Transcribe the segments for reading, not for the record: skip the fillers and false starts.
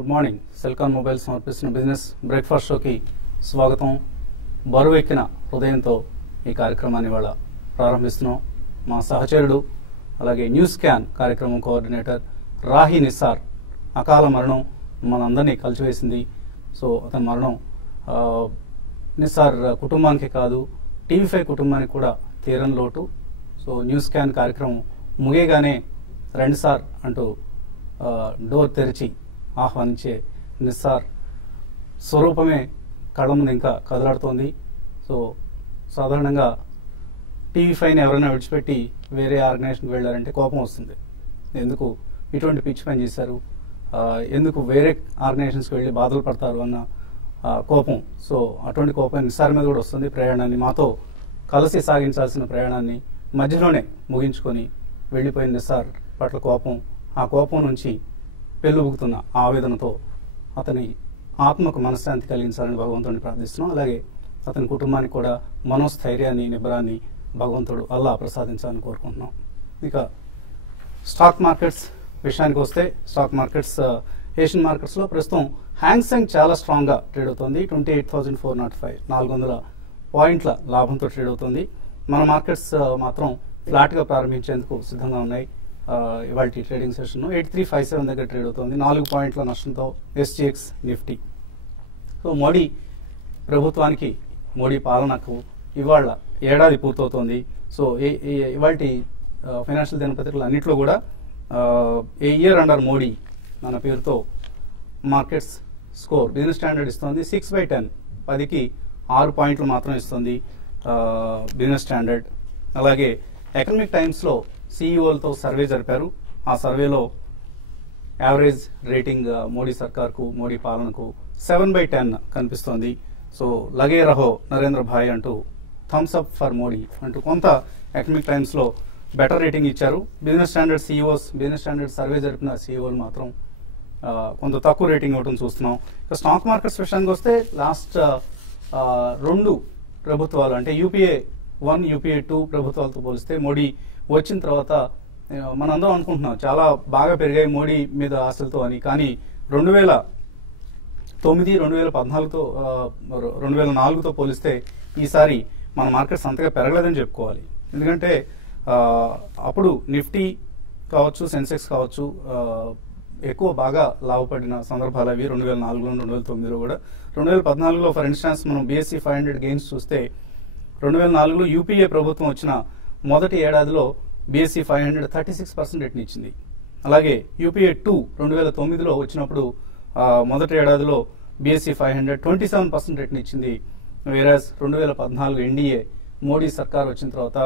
Good morning. Celkon mobiles సమర్పిస్తున్న business breakfast షోకి స్వాగతం. బరువెక్కిన హృదయంతో ఈ కార్యక్రమాన్ని ఇవాళ ప్రారంభిస్తున్నాం. మా సహచరుడు అలాగే న్యూస్ స్కాన్ కార్యక్రమం కోఆర్డినేటర్ రాహి నిస్సార్ అకాల మరణం మనందరినీ కలిసివేసింది. సో అతని మరణం నిస్సార్ కుటుంబానికి కాదు, టీవీ5 కుటుంబానికి కూడా తీరని లోటు. సో న్యూస్ స్కాన్ కార్యక్రమం ముగియగానే రండి సార్ అంటూ డోర్ తెరిచి ఆహ్వానించే నిస్సార్ స్వరూపమే కళ్ళ ముందు ఇంకా కదలాడుతోంది. సో సాధారణంగా టీవీ5ని ఎవరైనా విడిచిపెట్టి వేరే ఆర్గనైజేషన్కి వెళ్ళారంటే కోపం వస్తుంది. ఎందుకు ఇటువంటి పిచ్చి పని చేశారు, ఎందుకు వేరే ఆర్గనైజేషన్స్కి వెళ్ళి బాధలు పడతారు అన్న కోపం. సో అటువంటి కోపం నిస్సార్ మీద కూడా వస్తుంది. ప్రయాణాన్ని మాతో కలిసి సాగించాల్సిన ప్రయాణాన్ని మధ్యలోనే ముగించుకొని వెళ్ళిపోయిన నిస్సార్ పట్ల కోపం, ఆ కోపం నుంచి పెళ్ళుబుకుతున్న ఆవేదనతో అతని ఆత్మకు మనశ్శాంతి కలిగించాలని భగవంతుడిని ప్రార్థిస్తున్నాం. అలాగే అతని కుటుంబానికి కూడా మనోస్థైర్యాన్ని, నిబ్బరాన్ని భగవంతుడు అల్లా ప్రసాదించాలని కోరుకుంటున్నాం. ఇక స్టాక్ మార్కెట్స్ విషయానికి వస్తే, స్టాక్ మార్కెట్స్ ఏషియన్ మార్కెట్స్లో ప్రస్తుతం హ్యాంగ్సెంగ్ చాలా స్ట్రాంగ్గా ట్రేడ్ అవుతుంది. 28,405 400 పాయింట్ల లాభంతో ట్రేడ్ అవుతుంది. మన మార్కెట్స్ మాత్రం ఫ్లాట్గా ప్రారంభించేందుకు సిద్ధంగా ఉన్నాయి. ఇవాళ ట్రేడింగ్ సెషన్ 8357 దగ్గర ట్రేడ్ అవుతుంది. 4 పాయింట్ల నష్టంతో SGX నిఫ్టీ. సో మోడీ ప్రభుత్వానికి, మోడీ పాలనకు ఇవాళ ఏడాది పూర్తవుతోంది. సో ఇవాళ ఫైనాన్షియల్ దినపత్రికలు అన్నింటిలో కూడా ఏ ఇయర్ అండర్ మోడీ అన్న పేరుతో మార్కెట్స్ స్కోర్ బిజినెస్ స్టాండర్డ్ ఇస్తుంది. 6/10 10కి 6 పాయింట్లు మాత్రం ఇస్తుంది బిజినెస్ స్టాండర్డ్. అలాగే ఎకనామిక్ టైమ్స్లో సిఇఓలతో సర్వే జరిపారు. ఆ సర్వేలో యావరేజ్ రేటింగ్ మోడీ సర్కార్కు, మోడీ పాలనకు 7/10 కనిపిస్తోంది. సో లగే రహో నరేంద్ర భాయ్ అంటూ థమ్స్ అప్ ఫర్ మోడీ అంటూ కొంత ఎకనామిక్ టైమ్స్లో బెటర్ రేటింగ్ ఇచ్చారు. Business standard CEOs, business standard survey జరిపిన సిఇఓలు మాత్రం కొంత తక్కువ రేటింగ్ ఇవ్వడం చూస్తున్నాం. ఇక స్టాక్ మార్కెట్స్ విషయానికి వస్తే లాస్ట్ 2 ప్రభుత్వాలు అంటే UPA 1, UPA 2 ప్రభుత్వాలతో పోలిస్తే మోడీ వచ్చిన తర్వాత మనందరం అనుకుంటున్నాం చాలా బాగా పెరిగాయి మోడీ మీద ఆశలతో అని. కానీ 2009, 2014తో 2004తో పోలిస్తే ఈసారి మన మార్కెట్స్ అంతగా పెరగలేదని చెప్పుకోవాలి. ఎందుకంటే అప్పుడు నిఫ్టీ కావచ్చు, సెన్సెక్స్ కావచ్చు ఎక్కువ బాగా లాభపడిన సందర్భాలు అవి 2004లో, 2009లో కూడా. 2014లో ఫర్ ఇన్స్టాన్స్ మనం BSE 500 గెయిన్స్ చూస్తే 2004లో UPA ప్రభుత్వం వచ్చిన మొదటి ఏడాదిలో BSE 500 36% రేట్ని ఇచ్చింది. అలాగే UPA 2 2009లో వచ్చినప్పుడు మొదటి ఏడాదిలో BSE 500 27% రేట్ని ఇచ్చింది. వేరాజ్ 2014 NDA మోడీ సర్కార్ వచ్చిన తర్వాత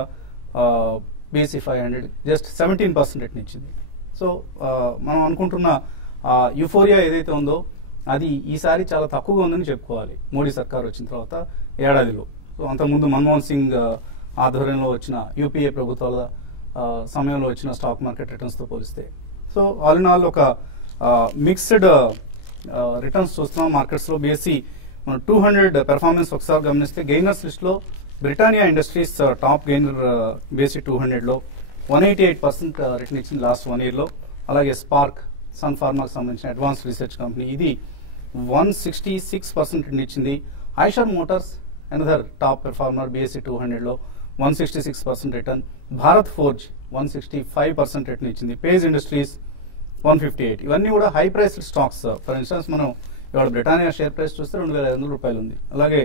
BSE 500 జస్ట్ 17% రేట్ని ఇచ్చింది. సో మనం అనుకుంటున్న యుఫోరియా ఏదైతే ఉందో అది ఈసారి చాలా తక్కువగా ఉందని చెప్పుకోవాలి మోడీ సర్కార్ వచ్చిన తర్వాత ఏడాదిలో. సో అంతకుముందు మన్మోహన్ సింగ్ ఆధ్వర్యంలో వచ్చిన UPA ప్రభుత్వాల సమయంలో వచ్చిన స్టాక్ మార్కెట్ రిటర్న్స్తో పోలిస్తే. సో ఆల్ ఇన్ ఆల్ ఒక మిక్స్డ్ రిటర్న్స్ చూస్తున్నాం మార్కెట్స్లో. BSE 200 పెర్ఫార్మెన్స్ ఒకసారి గమనిస్తే గెయినర్స్ లిస్ట్లో Britannia industries top gainer. BSE 200లో 188% return ఇచ్చింది లాస్ట్ 1 yearలో. అలాగే స్పార్క్, సన్ ఫార్మాకి సంబంధించిన అడ్వాన్స్ రీసెర్చ్ కంపెనీ, ఇది 166% రిటర్న్ ఇచ్చింది. Eicher motors another top performer BSE 200లో 166% రిటర్న్. భారత్ ఫోర్జ్ 165% రిటర్న్ ఇచ్చింది. Page industries 158. ఇవన్నీ కూడా high priced stocks. For instance మనం ఇవాళ బ్రిటానియా షేర్ ప్రైస్ చూస్తే 2,500 రూపాయలు ఉంది. అలాగే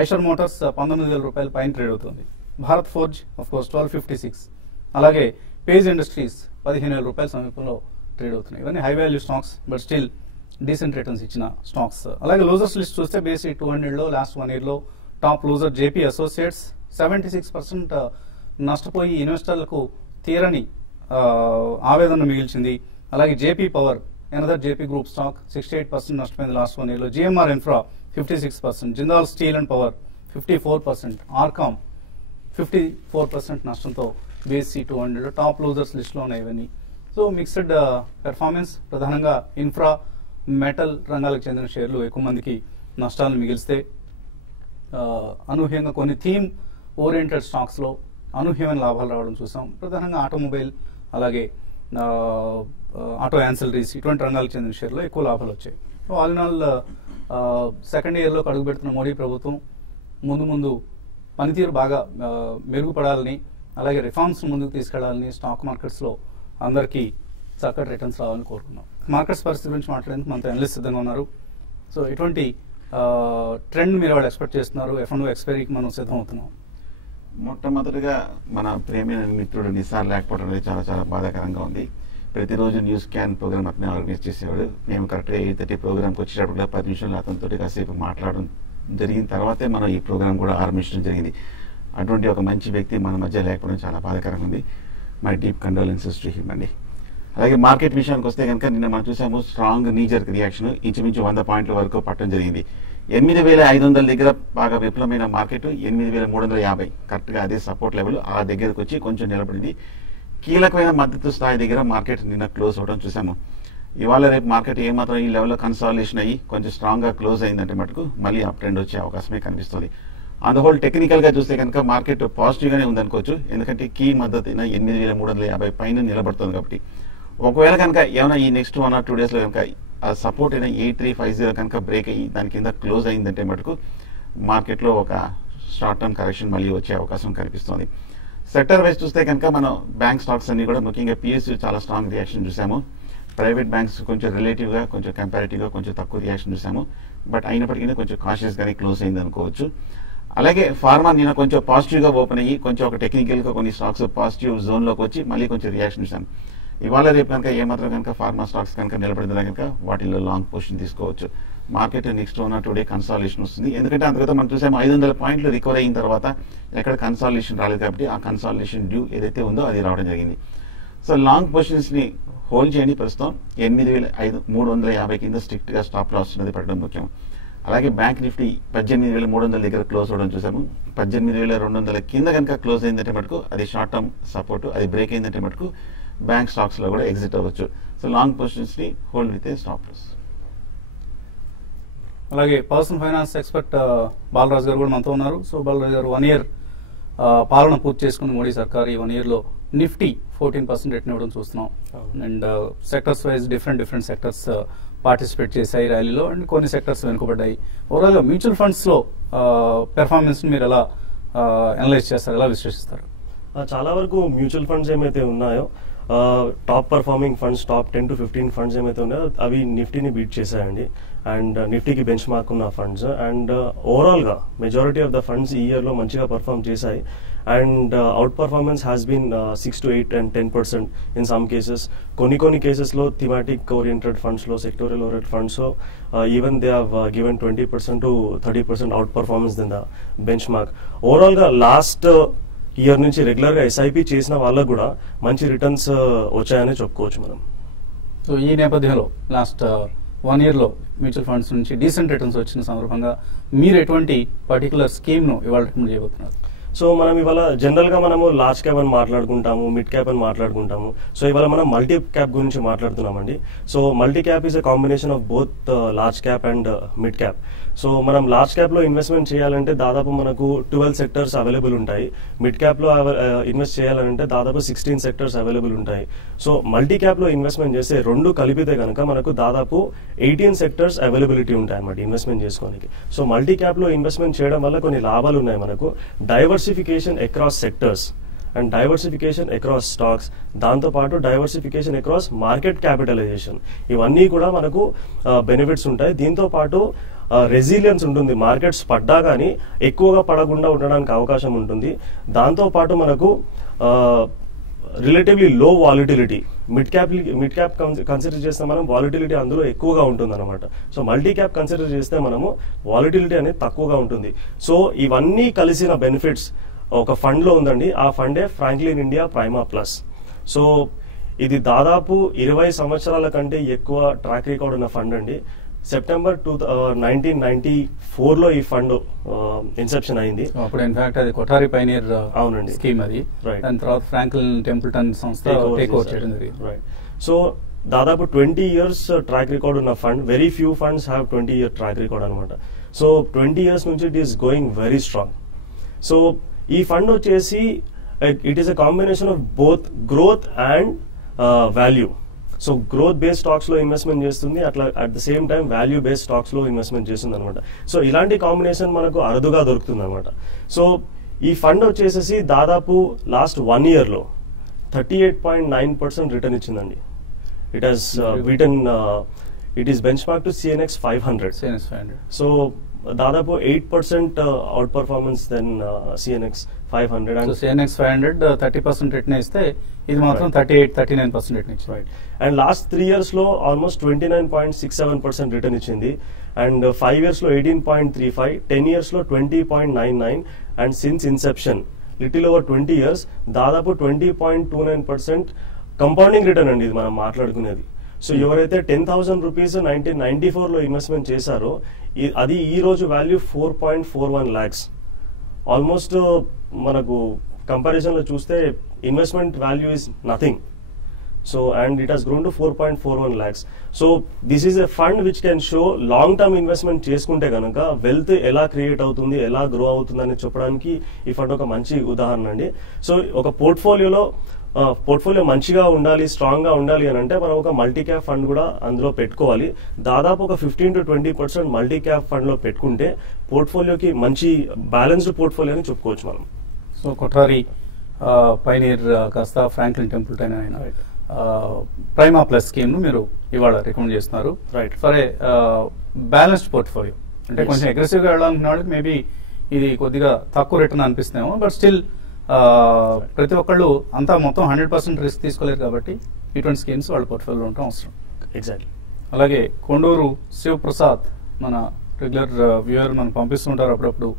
ఐషర్ మోటార్స్ 19,000 రూపాయలు పైన ట్రేడ్ అవుతుంది. Bharat forge of course 1256. అలాగే పేజ్ ఇండస్ట్రీస్ 15,000 రూపాయల సమీపంలో ట్రేడ్ అవుతున్నాయి. ఇవన్నీ high value stocks, but still decent returns ఇచ్చిన స్టాక్స్. అలాగే లూజర్స్ లిస్ట్ చూస్తే BSE 200లో లాస్ట్ 1 yearలో టాప్ లూజర్ JP అసోసియేట్స్ 76% నష్టపోయి ఇన్వెస్టర్లకు తీరని ఆవేదన మిగిల్చింది. అలాగే JP power, another JP group stock 68% నష్టపోయింది లాస్ట్ 1 yearలో. GMR infra 56%, Jindal steel and power 54%, RCom 54% నష్టంతో BSE 200 టాప్ లూజర్స్ లిస్ట్లో ఉన్నాయి ఇవన్నీ. So mixed performance. ప్రధానంగా ఇన్ఫ్రా, మెటల్ రంగాలకు చెందిన షేర్లు ఎక్కువ మందికి నష్టాలను మిగిలిస్తే, అనూహ్యంగా కొన్ని థీమ్ ఓరియంటెడ్ స్టాక్స్లో అనూహ్యమైన లాభాలు రావడం చూసాం. ప్రధానంగా ఆటోమొబైల్, అలాగే ఆటో యాన్సిలరీస్ ఇటువంటి రంగాలకు చెందిన షేర్లో ఎక్కువ లాభాలు వచ్చాయి. So all in all second ఇయర్లో అడుగు పెడుతున్న మోడీ ప్రభుత్వం ముందు పనితీరు బాగా మెరుగుపడాలని, అలాగే రిఫార్మ్స్ ముందుకు తీసుకెళ్లాలని, స్టాక్ మార్కెట్స్లో అందరికీ చక్కటి రిటర్న్స్ రావాలని కోరుకున్నాం. మార్కెట్స్ పరిస్థితి గురించి మాట్లాడేందుకు మనతో అనలిస్ట్ సిద్ధంగా ఉన్నారు. సో ఇటువంటి ట్రెండ్ మీరు వాళ్ళు ఎక్స్పెక్ట్ చేస్తున్నారు? F&O ఎక్స్పైరీకి మనం సిద్ధం అవుతున్నాం. మొట్టమొదటిగా మన ప్రేమైన మిత్రుడు నిసార్ లేకపోవడం అనేది చాలా చాలా బాధాకరంగా ఉంది. ప్రతిరోజు న్యూస్ క్యాన్ ప్రోగ్రామ్ అతనే ఆర్గనైజ్ చేసేవాడు. మేము కరెక్ట్గా 8:30 ప్రోగ్రామ్కి వచ్చేటప్పుడు 10 నిమిషాలు అతనితో కాసేపు మాట్లాడడం జరిగిన తర్వాతే మనం ఈ ప్రోగ్రామ్ కూడా ఆరంభించడం జరిగింది. అటువంటి ఒక మంచి వ్యక్తి మన మధ్య లేకపోవడం చాలా బాధాకరంగా ఉంది. My deep condolences to him అండి. అలాగే మార్కెట్ విషయానికి వస్తే కనుక నిన్న మనం చూసాము స్ట్రాంగ్ నీజర్క్ రియాక్షన్ ఇంచుమించు 100 పాయింట్ల వరకు పట్టడం జరిగింది. 8,500 దగ్గర బాగా విఫలమైన మార్కెట్ 8,350 కరెక్ట్గా అదే సపోర్ట్ లెవెల్ ఆ దగ్గరకు వచ్చి కొంచెం నిలబడింది. కీలకమైన మద్దతు స్థాయి దగ్గర మార్కెట్ నిన్న క్లోజ్ అవడం చూసాము. ఇవాళ రేపు మార్కెట్ ఏమాత్రం ఈ లెవెల్లో కన్సాలిడేషన్ అయ్యి కొంచెం స్ట్రాంగ్గా క్లోజ్ అయిందంటే మటుకు మళ్ళీ అప్ ట్రెండ్ వచ్చే అవకాశమే కనిపిస్తుంది. ఆన్ ద హోల్ టెక్నికల్గా చూస్తే కనుక మార్కెట్ పాజిటివ్గానే ఉందనుకోవచ్చు. ఎందుకంటే కీ మద్దతు 8,350 పైన నిలబడుతుంది కాబట్టి. ఒకవేళ కనుక ఏమైనా ఈ నెక్స్ట్ 1 or 2 డేస్లో కనుక ఆ సపోర్ట్ అయినా 8,350 కనుక బ్రేక్ అయ్యి దాని కింద క్లోజ్ అయిందంటే మటుకు మార్కెట్లో ఒక షార్ట్ టర్మ్ కరెక్షన్ మళ్ళీ వచ్చే అవకాశం కనిపిస్తుంది. సెక్టర్ వైజ్ చూస్తే కనుక మనం బ్యాంక్ స్టాక్స్ అన్ని కూడా ముఖ్యంగా PSU చాలా స్ట్రాంగ్ రియాక్షన్ చూసాము. ప్రైవేట్ బ్యాంక్స్ కొంచెం రిలేటివ్గా కొంచెం కంపారిటివ్గా కొంచెం తక్కువ రియాక్షన్ చూసాము. బట్ అయినప్పటికీ కొంచెం కాషియస్గానే క్లోజ్ అయింది అనుకోవచ్చు. అలాగే ఫార్మా నిన్న కొంచెం పాజిటివ్గా ఓపెన్ అయ్యి కొంచెం ఒక టెక్నికల్గా కొన్ని స్టాక్స్ పాజిటివ్ జోన్లోకి వచ్చి మళ్ళీ కొంచెం రియాక్షన్ చూసాము. ఇవాళ రేపు కనుక ఏమాత్రం కనుక ఫార్మా స్టాక్స్ కనుక నిలబడితే కనుక వాటిల్లో లాంగ్ పొజిషన్ తీసుకోవచ్చు. Market next 1 or 2 day consolidation వస్తుంది. ఎందుకంటే అంతకైతే మనం చూసాము 500 పాయింట్లు రికవర్ అయిన తర్వాత ఎక్కడ కన్సాలిడేషన్ రాలేదు కాబట్టి ఆ కన్సాలిడేషన్ డ్యూ ఏదైతే ఉందో అది రావడం జరిగింది. సో లాంగ్ పొజిషన్స్ని హోల్డ్ చేయండి. ప్రస్తుతం 8,350 కింద స్ట్రిక్ట్గా స్టాప్ లాస్ అనేది పడడం ముఖ్యం. అలాగే బ్యాంక్ నిఫ్టీ 18,300 దగ్గర క్లోజ్ అవడం చూసాము. 18,200 కింద కనుక క్లోజ్ అయిందంటే మటుకు అది షార్ట్ టర్మ్ సపోర్ట్, అది బ్రేక్ అయిందంటే మటుకు బ్యాంక్ స్టాక్స్లో కూడా ఎగ్జిట్ అవ్వచ్చు. సో లాంగ్ పొజిషన్స్ని hold with a stop loss. అలాగే personal finance expert Balaraju garu కూడా మనతో ఉన్నారు. సో బాలరాజు గారు 1 year పాలన పూర్తి చేసుకున్న మోడీ సర్కార్ ఈ 1 yearలో నిఫ్టీ 14% రిటర్న్ ఇవ్వడం చూస్తున్నాం. And sectors wise different sectors participate చేశాయి ర్యాలీలో, అండ్ కొన్ని సెక్టర్స్ వెనుకబడ్డాయి. ఓవరాల్గా మ్యూచువల్ ఫండ్స్లో పెర్ఫార్మెన్స్ మీరు ఎలా అనలైజ్ చేస్తారు, ఎలా విశ్లేషిస్తారు? చాలా వరకు మ్యూచువల్ ఫండ్స్ ఏమైతే ఉన్నాయో top performing funds, top 10 to 15 funds ఏమైతే ఉన్నాయో అవి నిఫ్టీని బీట్ చేశాయండి. అండ్ నిఫ్టీకి బెంచ్ మార్క్ ఉన్న ఫండ్స్ అండ్ ఓవరాల్గా మెజారిటీ ఆఫ్ ద ఫండ్స్ ఈ ఇయర్లో మంచిగా పర్ఫార్మ్ చేశాయి. And outperformance has been 6 to 8 and 10% in some cases. కొన్ని కేసెస్లో థిమాటిక్ ఓరియంటెడ్ ఫండ్స్లో, సెక్టోరియల్ ఓరియంటెడ్ ఫండ్స్లో even they have given 20% to 30% outperformance than the benchmark. ఓవరాల్గా లాస్ట్ ఇయర్ నుంచి రెగ్యులర్గా SIP చేసిన వాళ్ళకు కూడా మంచి రిటర్న్స్ వచ్చాయని చెప్పుకోవచ్చు మనం. సో ఈ నేపథ్యంలో లాస్ట్ 1 yearలో మ్యూచువల్ ఫండ్స్ నుంచి డీసెంట్ రిటర్న్స్ వచ్చిన సందర్భంగా మీరు ఎటువంటి పర్టికులర్ స్కీమ్ను ఇవాళ చేయబోతున్నారు? సో మనం ఇవాళ జనరల్గా మనము లార్జ్ క్యాప్ అని మాట్లాడుకుంటాము, మిడ్ క్యాప్ అని మాట్లాడుకుంటాము. సో ఇవాళ మనం మల్టీ క్యాప్ గురించి మాట్లాడుతున్నామండి. So multi cap is a combination of both large cap and mid cap. So మనం లార్జ్ క్యాప్లో ఇన్వెస్ట్మెంట్ చేయాలంటే దాదాపు మనకు 12 సెక్టర్స్ అవైలబుల్ ఉంటాయి. మిడ్ క్యాప్లో ఇన్వెస్ట్ చేయాలంటే దాదాపు 16 సెక్టర్స్ అవైలబుల్ ఉంటాయి. సో మల్టీ క్యాప్లో ఇన్వెస్ట్మెంట్ చేస్తే రెండు కలిపితే కనుక మనకు దాదాపు 18 సెక్టర్స్ అవైలబిలిటీ ఉంటాయి అన్నమాట ఇన్వెస్ట్మెంట్ చేసుకోవడానికి. సో మల్టీ క్యాప్లో ఇన్వెస్ట్మెంట్ చేయడం వల్ల కొన్ని లాభాలు ఉన్నాయి మనకు. Diversification across sectors and diversification across stocks, దాంతోపాటు డైవర్సిఫికేషన్ అక్రాస్ మార్కెట్ క్యాపిటలైజేషన్, ఇవన్నీ కూడా మనకు బెనిఫిట్స్ ఉంటాయి. దీంతోపాటు రెసిలియన్స్ ఉంటుంది. మార్కెట్స్ పడ్డా కానీ ఎక్కువగా పడకుండా ఉండడానికి అవకాశం ఉంటుంది. దాంతోపాటు మనకు రిలేటివ్లీ లో వాలిటిలిటీ, మిడ్ క్యాప్ కన్సిడర్ చేస్తే మనం వాలిటిలిటీ అందులో ఎక్కువగా ఉంటుంది అనమాట. సో మల్టీ క్యాప్ కన్సిడర్ చేస్తే మనము వాలిటిలిటీ అనేది తక్కువగా ఉంటుంది. సో ఇవన్నీ కలిసిన బెనిఫిట్స్ ఒక ఫండ్ లో ఉందండి. ఆ funday Franklin India prima plus. So ఇది దాదాపు 20 సంవత్సరాల కంటే ఎక్కువ ట్రాక్ రికార్డ్ ఉన్న ఫండ్ అండి. సెప్టెంబర్ 1994లో ఈ ఫండ్ ఇన్సెప్షన్ అయింది. అప్పుడు ఇన్ఫాక్ట్ అది కొఠారి పైనీర్ అవునండి స్కీమ్ అది. దాని తర్వాత ఫ్రాంక్లిన్ టెంపుల్టన్ సంస్థ టేక్ ఓవర్ చేయడం జరిగింది. రైట్. సో దాదాపు 20 years ట్రాక్ రికార్డ్ ఉన్న fund. Very few funds have 20 year track record అనమాట. సో 20 years నుంచి it is going very strong. So ఈ ఫండ్ వచ్చేసి it is a combination of both growth and value. So growth based stocks లో investment చేస్తుంది, అట్లా at the same time value based stocks లో investment చేస్తుంది అనమాట. So ఇలాంటి కాంబినేషన్ మనకు అరుదుగా దొరుకుతుంది అనమాట. సో ఈ ఫండ్ వచ్చేసేసి దాదాపు లాస్ట్ 1 year లో 38.9% రిటర్న్ ఇచ్చిందండి. It has beaten its benchmark to CNX 500. So దాదాపు 8% outperformance than CNX 500. And CNX 500 30% return ఇస్తే ఇది మాత్రం 38-39% రిటర్న్ ఇచ్చింది. రైట్. అండ్ లాస్ట్ 3 years లో ఆల్మోస్ట్ 29.67% రిటర్న్ ఇచ్చింది. అండ్ 5 years లో 18.35, 10 years లో 20.99, and since inception little over 20 years దాదాపు 20.29% కంపౌండింగ్ రిటర్న్ అండి ఇది మనం మాట్లాడుకునేది. సో ఎవరైతే 10,000 రూపీస్ 1994 లో ఇన్వెస్ట్మెంట్ చేశారో అది ఈ రోజు వాల్యూ 4.41 lakhs. ఆల్మోస్ట్ మనకు కంపారిజన్ లో చూస్తే investment value is nothing. So and it has grown to 4.41 lakhs. So this is a fund which can show long term investment చేసుకుంటే కనుక వెల్త్ ఎలా క్రియేట్ అవుతుంది, ఎలా గ్రో అవుతుంది అని చెప్పడానికి ఈ ఫండ్ ఒక మంచి ఉదాహరణ అండి. సో ఒక పోర్ట్ఫోలియో మంచిగా ఉండాలి, స్ట్రాంగ్ గా ఉండాలి అని అంటే మనం ఒక మల్టీ క్యాప్ ఫండ్ కూడా అందులో పెట్టుకోవాలి. దాదాపు ఒక 15-20% మల్టీ క్యాప్ ఫండ్ లో పెట్టుకుంటే పోర్ట్ఫోలియోకి మంచి బ్యాలెన్స్డ్ పోర్ట్ఫోలియో అని చెప్పుకోవచ్చు మనం. సో కొఠారి పైనీర్ కాస్త ఫ్రాంక్లిన్ టెంపుల్టన్ అయిన ప్రైమా ప్లస్ స్కీమ్ ను మీరు ఇవాళ రికమెండ్ చేస్తున్నారు. Right. For a balanced portfolio అంటే కొంచెం అగ్రెసివ్ గా వెళ్ళాలనుకున్న వాళ్ళకి మేబీ ఇది కొద్దిగా తక్కువ రిటర్న్ అనిపిస్తున్నాము, బట్ స్టిల్ ప్రతి ఒక్కళ్ళు అంతా మొత్తం 100% రిస్క్ తీసుకోలేరు కాబట్టి ఇటువంటి స్కీమ్స్ వాళ్ళ పోర్ట్ఫోలియోలో ఉండటం అవసరం. ఎగ్జాక్ట్లీ. అలాగే కొండూరు శివప్రసాద్ మన రెగ్యులర్ వ్యూయర్ మనం పంపిస్తుంటారు అప్పుడప్పుడు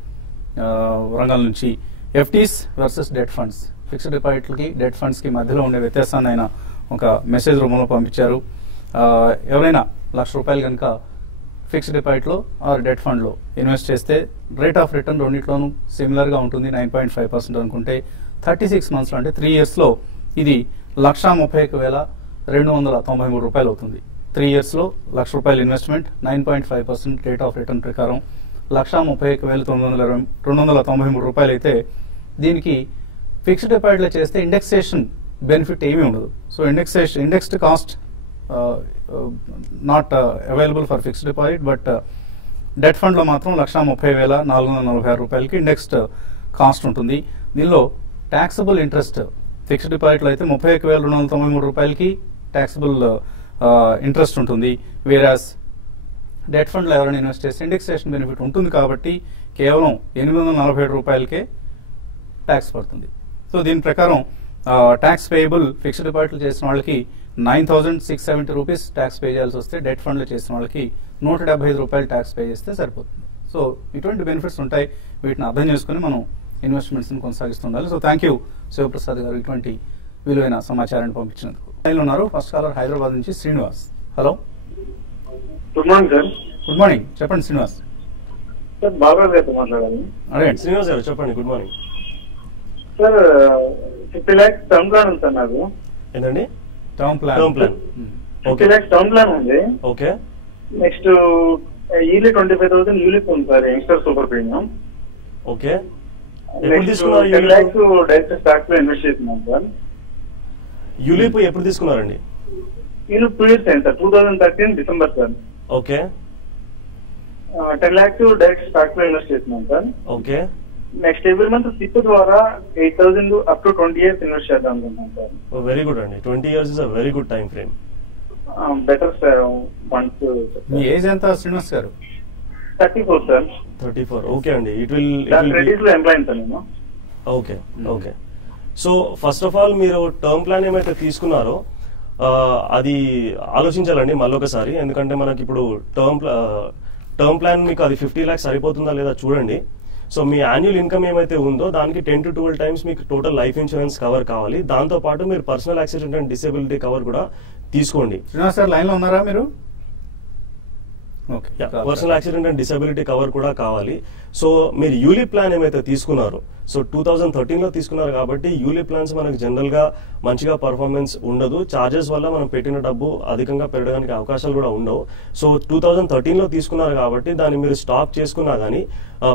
వరంగల్ నుంచి. FDs versus debt funds, fixed డిపాజిట్లకి డెట్ ఫండ్స్ కి మధ్యలో ఉండే వ్యత్యాసాన్ని ఆయన ఒక మెసేజ్ రూపంలో పంపించారు. ఎవరైనా ₹1,00,000 కనుక ఫిక్స్డ్ డిపాజిట్ లో ఆర్ డెట్ ఫండ్ లో ఇన్వెస్ట్ చేస్తే రేట్ ఆఫ్ రిటర్న్ రెండింటిలోనూ సిమిలర్ గా ఉంటుంది. 9.5% అనుకుంటే 36 months అంటే 3 years లో ఇది ₹131,293 అవుతుంది. 3 years లో ₹1,00,000 ఇన్వెస్ట్మెంట్, 9.5% రేట్ ఆఫ్ రిటర్న్ ప్రకారం ₹131,293 అయితే దీనికి ఫిక్స్డ్ డిపాజిట్ లో చేస్తే ఇండెక్సేషన్ బెనిఫిట్ ఏమీ ఉండదు. So indexed cost not available for fixed deposit, but debt fund లో మాత్రం ₹130,446 ఇండెక్స్డ్ కాస్ట్ ఉంటుంది. దీనిలో ట్యాక్సబుల్ ఇంట్రెస్ట్ ఫిక్స్డ్ డిపాజిట్ లో అయితే ₹31,293 ట్యాక్సబుల్ ఇంట్రెస్ట్ ఉంటుంది. వేరాస్ డెట్ ఫండ్ లో ఎవరైనా ఇన్వెస్ట్ చేస్తే ఇండెక్సేషన్ బెనిఫిట్ ఉంటుంది కాబట్టి కేవలం ₹847 ట్యాక్స్ పడుతుంది. సో దీని ప్రకారం ట్యాక్స్ పేయబుల్ ఫిక్స్డ్ డిపాజిట్లు చేసిన వాళ్ళకి ₹9,670 ట్యాక్స్ పే చేయాల్సి వస్తే డెట్ ఫండ్ లో చేసిన వాళ్ళకి ₹175 ట్యాక్స్ పే చేస్తే సరిపోతుంది. సో ఇటువంటి బెనిఫిట్స్ ఉంటాయి, వీటిని అర్థం చేసుకుని మనం ఇన్వెస్ట్మెంట్స్ కొనసాగిస్తుండాలి. So thank you Shivaprasad garu ఇటువంటి విలువైన సమాచారాన్ని పంపించినందుకు. లైన్లో ఉన్నారు ఫస్ట్ కాలర్ హైదరాబాద్ నుంచి Srinivas. Hello, good morning sir. Good morning, చెప్పండి శ్రీనివాస్. సార్ బాబరాజ్ గారితో మాట్లాడాలి. అడగండి శ్రీనివాస్ గారు చెప్పండి. Good morning sir. 50 lakhs term plan ఉంది సార్ నాకు. ఏంటండి? Term plan. 50 lakhs term plan ఉంది. ఓకే. నెక్స్ట్ ఇయర్లీ 25,000 యూలిప్ ఉంది sir, youngster super premium. Okay. Next 10 lakhs direct stock లో ఇన్వెస్ట్ చేస్తున్నాం సార్. యూలిప్ ఎప్పుడు తీసుకున్నారండి? యూలిప్ 2 years అయింది sir, 2013 December sir. Okay. 10 lakhs direct stock లో ఇన్వెస్ట్ చేస్తున్నాం sir. Okay. Next every month SIP ద్వారా 8,000 up to 20 years invest చేద్దాం అనుకుంటున్నాం సార్. వెరీ గుడ్ అండి. 20 years is a very good time frame. Better sir. Months. Me age ఎంత శ్రీనివాస్ గారు? 34 sir. 34. Okay అండి. It will credit లో employee sir నేను. Okay. Okay. So first of all మీరు term plan ఏమైతే తీసుకున్నారో అది ఆలోచించాలండి మళ్ళొకసారి. ఎందుకంటే మనకి ఇప్పుడు టర్మ్ ప్లాన్ మీకు అది 50 lakhs సరిపోతుందా లేదా చూడండి. సో మీ యాన్యువల్ ఇన్కమ్ ఏమైతే ఉందో దానికి 10 to 12 times మీకు టోటల్ లైఫ్ ఇన్సూరెన్స్ కవర్ కావాలి. దాంతో పాటు మీరు personal accident and disability cover కూడా తీసుకోండి. శ్రీనివాస్ గారు లైన్ లో ఉన్నారా మీరు? Personal accident and disability cover కూడా కావాలి. సో మీరు యూలిప్ ప్లాన్ ఏమైతే తీసుకున్నారో, సో 2013లో తీసుకున్నారు కాబట్టి యూలిప్ ప్లాన్స్ మనకు జనరల్ గా మంచిగా పర్ఫార్మెన్స్ ఉండదు. చార్జెస్ వల్ల మనం పెట్టిన డబ్బు అధికంగా పెరగడానికి అవకాశాలు కూడా ఉండవు. సో 2013లో తీసుకున్నారు కాబట్టి దాన్ని మీరు స్టాప్ చేసుకున్నా కానీ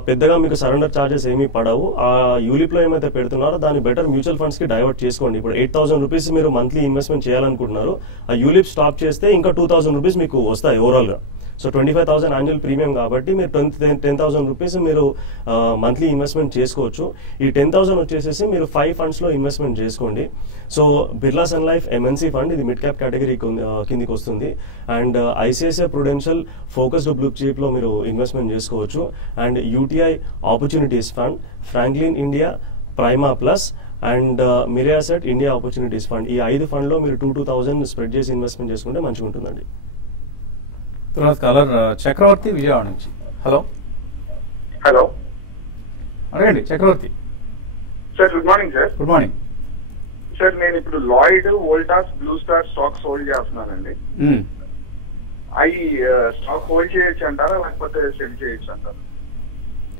పెద్దగా మీకు సరెండర్ చార్జెస్ ఏమీ పడవు. ఆ యూలిప్ లో ఏమైతే పెడుతున్నారో దాన్ని బెటర్ మ్యూచువల్ ఫండ్స్ కి డైవర్ట్ చేసుకోండి. ఇప్పుడు 8,000 రూపీస్ మీరు మంత్లీ ఇన్వెస్ట్మెంట్ చేయాలనుకుంటున్నారు, ఆ యూలిప్ స్టాప్ చేస్తే ఇంకా 2,000 రూపీస్ మీకు వస్తాయి ఓవరాల్ గా. సో 25,000 యాన్యువల్ ప్రీమియం కాబట్టి మీరు 10,000 రూపీస్ మీరు మంత్లీ ఇన్వెస్ట్మెంట్ చేసుకోవచ్చు. ఈ 10,000 వచ్చేసేసి మీరు 5 ఫండ్స్ లో ఇన్వెస్ట్మెంట్ చేసుకోండి. So Birla sun life MNC fund, ఇది మిడ్ క్యాప్ కేటగిరీ కిందికి వస్తుంది. And ICICI prudential focused blue chip లో మీరు ఇన్వెస్ట్మెంట్ చేసుకోవచ్చు. And UTI opportunities fund, Franklin India, prima plus and Mirae Asset India opportunities fund, ఈ 5 ఫండ్ లో మీరు 2,000 స్ప్రెడ్ చేసి ఇన్వెస్ట్మెంట్ చేసుకుంటే మంచిగా ఉంటుందండి. తర్వాత కాలర్ చక్రవర్తి విజయవాడ నుంచి. హలో హలో, అడగండి Chakravarthy. Sir good morning sir. Good morning sir, నేను ఇప్పుడు Lloyd, Voltas, blue star stocks hold చేస్తున్నానండి. అవి స్టాక్ హోల్డ్ చేయొచ్చు అంటారా లేకపోతే సెల్ చేయొచ్చు అంటారా?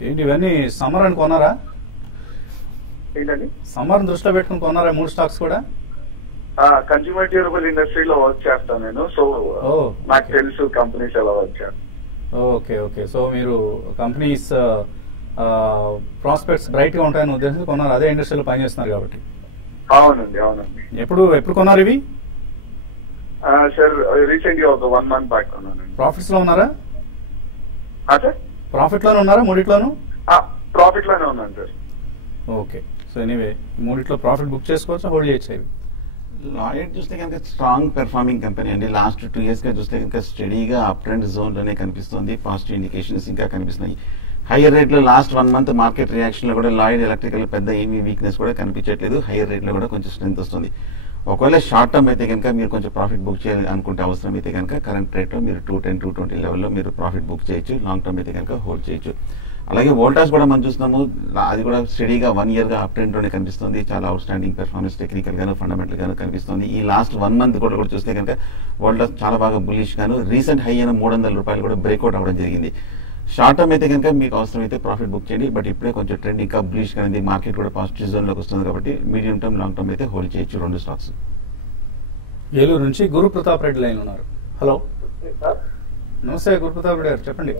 ఏంటి ఇవన్నీ సమ్మర్ అని కొన్నారా? ఏంటండి? సమ్మర్ దృష్టిలో పెట్టుకుని కొన్నారా 3 స్టాక్స్ కూడా? కన్స్యూమర్ డ్యూరబుల్ ఇండస్ట్రీలో వర్క్ చేస్తాను నేను. సో నాకు తెలుసు కంపెనీస్ ఎలా వర్క్ చేస్తాను. Okay okay. సో మీరు కంపెనీస్ ప్రాస్పెక్ట్స్ బ్రైట్ గా ఉంటాయని ఉద్దేశంతో కొన్నారు, అదే ఇండస్ట్రీలో పనిచేస్తున్నారు కాబట్టి. అవునండి అవునండి. ఎప్పుడు కొన్నారు ఇవి? సార్ రీసెంట్ గా ఒక 1 month బ్యాక్ కొన్నానండి. ప్రాఫిట్స్ లో ఉన్నారా? సార్ ప్రాఫిట్ లోనే ఉన్నారా? మూడిట్లోనూ ప్రాఫిట్ లోనే ఉన్నాను సార్. ఓకే. సో ఎనీవే మూడిట్లో ప్రాఫిట్ బుక్ చేసుకోవచ్చు, హోల్డ్ చేయొచ్చు ఇవి. లాయిడ్ చూస్తే కనుక స్ట్రాంగ్ పెర్ఫార్మింగ్ కంపెనీ అండి. లాస్ట్ 2 years గా చూస్తే కనుక స్టడీగా అప్ ట్రెండ్ జోన్ లోనే కనిపిస్తుంది. పాజిటివ్ ఇండికేషన్స్ ఇంకా కనిపిస్తున్నాయి. హైయర్ రేట్ లో లాస్ట్ 1 month మార్కెట్ రియాక్షన్ లో కూడా లాయిడ్ ఎలక్ట్రికల్ పెద్ద ఏమీ వీక్నెస్ కూడా కనిపించట్లేదు. హైయర్ రేట్ లో కూడా కొంచెం స్ట్రెంత్ వస్తుంది. ఒకవేళ షార్ట్ టర్మ్ అయితే కనుక మీరు కొంచెం ప్రాఫిట్ బుక్ చేయాలి అనుకుంటే అవసరం అయితే కనుక కరెంట్ రేట్ లో మీరు 210, 220 లెవెల్లో మీరు ప్రాఫిట్ బుక్ చేయొచ్చు. లాంగ్ టర్మ్ అయితే కనుక హోల్డ్ చేయొచ్చు. అలాగే వోల్టాస్ కూడా మనం చూస్తున్నాము, అది కూడా స్టడీగా 1 year గా అప్ ట్రెండ్ లోనే కనిపిస్తుంది. చాలా అవుట్ స్టాండింగ్ పెర్ఫార్మెన్స్ టెక్నికల్ గాను ఫండమెంటల్ గాను కనిపిస్తుంది. ఈ లాస్ట్ 1 month కూడా చూస్తే కనుక వోల్టాస్ చాలా బాగా బుల్లిష్ గాను రీసెంట్ హై అయిన 300 రూపాయలు కూడా బ్రేక్అవుట్ అవ్వడం జరిగింది. షార్ట్ టర్మ్ అయితే కనుక మీకు అవసరం అయితే ప్రాఫిట్ బుక్ చేయండి. బట్ ఇప్పుడే కొంచెం ట్రెండ్ ఇంకా బుల్లిష్ గా ఉంది, మార్కెట్ కూడా పాజిటివ్ జోన్ లోకి వస్తుంది కాబట్టి మీడియం టర్మ్ లాంగ్ టర్మ్ అయితే హోల్డ్ చేయొచ్చు 2 స్టాక్స్. ఏలూరు నుంచి గురు ప్రతాప్ రెడ్డి లైన్ ఉన్నారు. హలో నమస్తే గురు ప్రతాప్ రెడ్డి గారు, చెప్పండి.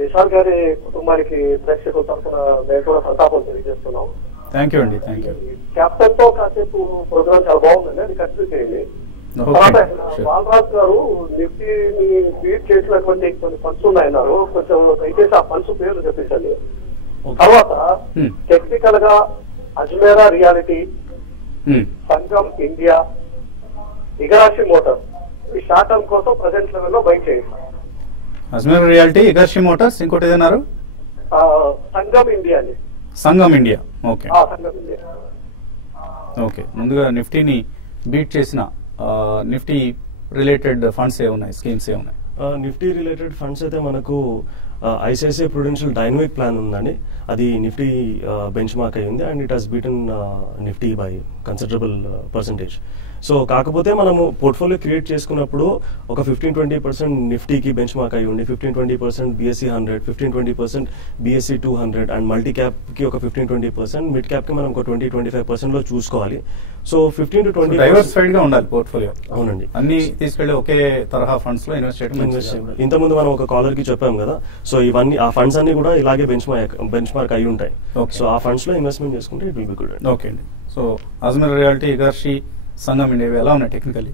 నిషాల్ గారి కుటుంబానికి ప్రేక్షకుల తరఫున మేము కూడా సంతాపం తెలియజేస్తున్నాం. థ్యాంక్ యూ అండి, థ్యాంక్ యూ. క్యాప్టెన్ తో కాసేపు ప్రోగ్రామ్ చాలా బాగుందండి, అది కంటిన్యూ చేయండి. తర్వాత బాలరాజ్ గారు నిఫ్టీని బీట్ చేసినటువంటి కొన్ని ఫండ్స్ ఉన్నాయన్నారు, కొంచెం దయచేసి ఆ ఫండ్స్ పేర్లు చెప్పేసండి. తర్వాత టెక్నికల్ గా అజ్మేరా రియాలిటీ, సంగం ఇండియా, ఇగరాషి మోటార్, ఈ షార్ట్ టర్మ్ కోసం ప్రెసెంట్ లెవెల్లో బై చేయండి. అజ్మేరా రియాలిటీ, ఇగరాషి మోటార్స్, ఇంకోటి ఏదన్నారు? సంగం ఇండియా అండి. సంగం ఇండియా. ఓకే సంగం ఇండియా. ఓకే. ముందుగా నిఫ్టీని బీట్ చేసిన నిఫ్టీ రిలేటెడ్ ఫండ్స్ ఏ ఉన్నాయి, స్కీమ్స్ ఏ ఉన్నాయి? నిఫ్టీ రిలేటెడ్ ఫండ్స్ అయితే మనకు ఐసిఐసిఐ ప్రుడెన్షియల్ డైనమిక్ ప్లాన్ ఉందండి. అది నిఫ్టీ బెంచ్ మార్క్ అయ్యింది and it has beaten Nifty by considerable percentage. So కాకపోతే మనము పోర్ట్ఫోలియో క్రియేట్ చేసుకున్నప్పుడు ఒక 15-20% నిఫ్టీకి బెంచ్ మార్క్ అయ్యి ఉండి 15-20% BSE 100, 15-20% BSE 200 and multi cap కి ఒక 15-20%, మిడ్ క్యాప్ కి మనం ఒక 20-25% లో చూసుకోవాలి. సో 15 to 20 డైవర్సిఫైడ్ గా ఉండాలి పోర్ట్ఫోలియో. అవునండి, అన్ని తీసుకెళ్లి ఒకే తరహా ఫండ్స్ లో ఇన్వెస్ట్ చేయడం. ఇంతకుముందు మనం ఒక కాలర్ కి చెప్పాం కదా, సో ఇవన్నీ ఆ ఫండ్స్ అన్ని కూడా ఇలాగే బెంచ్ మార్క్ అయి ఉంటాయి. సో ఆ ఫండ్స్ లో ఇన్వెస్ట్మెంట్ చేసుకుంటే it will be good. Okay అండి. సో అజ్మేరా రియాలిటీ, ఇగర్షి, సంగం ఇండియా ఎలా ఉన్నాయి టెక్నికల్లీ?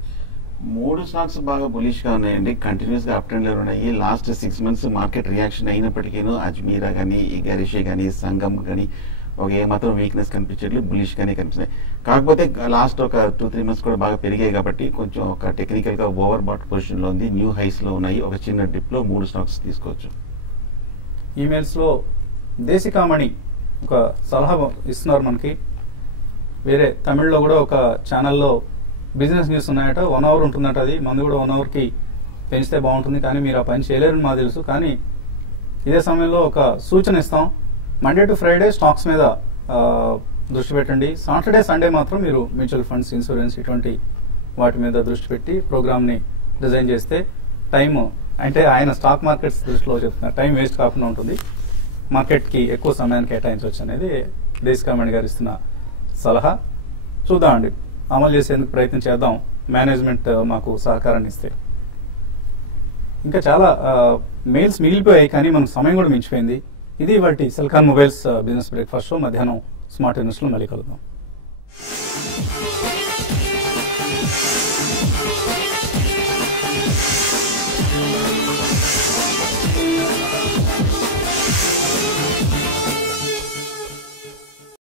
3 స్టాక్స్ బాగా బులిష్ గా ఉన్నాయండి. కంటిన్యూస్ గా అప్ ట్రెండ్ లో ఉన్నాయి. లాస్ట్ 6 months మార్కెట్ రియాక్షన్ అయినప్పటికీ అజ్మీరా గానీ, ఇగరిషి గానీ, సంగం గానీ ఒక ఏమాత్రం వీక్నెస్ కనిపించట్లేదు, బులిష్ గానే కనిపిస్తున్నాయి. కాకపోతే లాస్ట్ ఒక 2-3 months కూడా బాగా పెరిగాయి కాబట్టి కొంచెం ఒక టెక్నికల్ గా ఓవర్ బాట్ పొజిషన్ లో ఉంది. న్యూ హైస్ లో ఉన్నాయి. ఒక చిన్న డిప్ లో 3 స్టాక్స్ తీసుకోవచ్చు. ఈమెయిల్స్ లో దేశికామణి ఒక సలహా ఇస్తున్నారు మనకి. వేరే తమిళ్లో కూడా ఒక ఛానల్లో బిజినెస్ న్యూస్ ఉన్నాయట, 1 hour ఉంటుందట. అది మంది కూడా 1 hour కి పెంచితే బాగుంటుంది, కానీ మీరు ఆ పని చేయలేరని మాకు తెలుసు. కానీ ఇదే సమయంలో ఒక సూచన ఇస్తాం, మండే టు ఫ్రైడే స్టాక్స్ మీద దృష్టి పెట్టండి. సాటర్డే సండే మాత్రం మీరు మ్యూచువల్ ఫండ్స్, ఇన్సూరెన్స్ ఇటువంటి వాటి మీద దృష్టి పెట్టి ప్రోగ్రామ్ని డిజైన్ చేస్తే టైం అంటే ఆయన స్టాక్ మార్కెట్స్ దృష్టిలో చెప్తున్నారు, టైం వేస్ట్ కాకుండా ఉంటుంది, మార్కెట్కి ఎక్కువ సమయాన్ని కేటాయించవచ్చు అనేది డేస్ కామెంట్ గారు ఇస్తున్న సలహా. చూద్దామండి, అమలు చేసేందుకు ప్రయత్నం చేద్దాం, మేనేజ్మెంట్ మాకు సహకారాన్ని ఇస్తే. ఇంకా చాలా మెయిల్స్ మిగిలిపోయాయి, కానీ మనకు సమయం కూడా మించిపోయింది. ఇది వాటి Celkon mobiles business breakfast show. మధ్యాహ్నం స్మార్ట్ ఇన్వెస్ట్లో మళ్ళీ కలుద్దాం.